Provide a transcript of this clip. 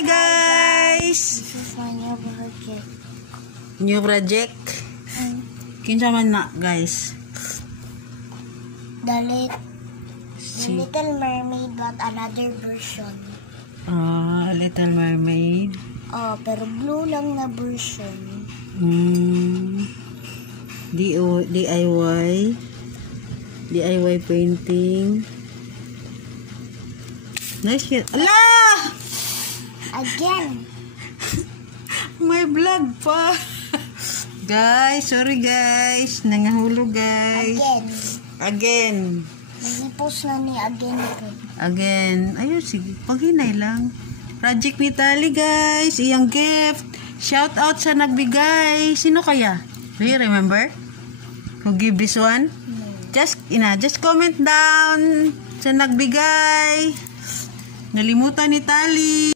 Hi guys! This is my new project. New project? Kinsa man na guys? The Little Mermaid but another version. Little Mermaid. Pero blue lang na version. DIY painting. Nice yun. Ala! Again! May vlog pa. Guys, sorry guys. Nangahulog guys. Again. Nag-post na ni Again. Ayun, sige. Paghinay lang. Project ni Tali guys. Iyang gift. Shout out sa nagbigay. Sino kaya? Do you remember? Who give this one? No. Just comment down sa nagbigay. Nalimutan ni Tali.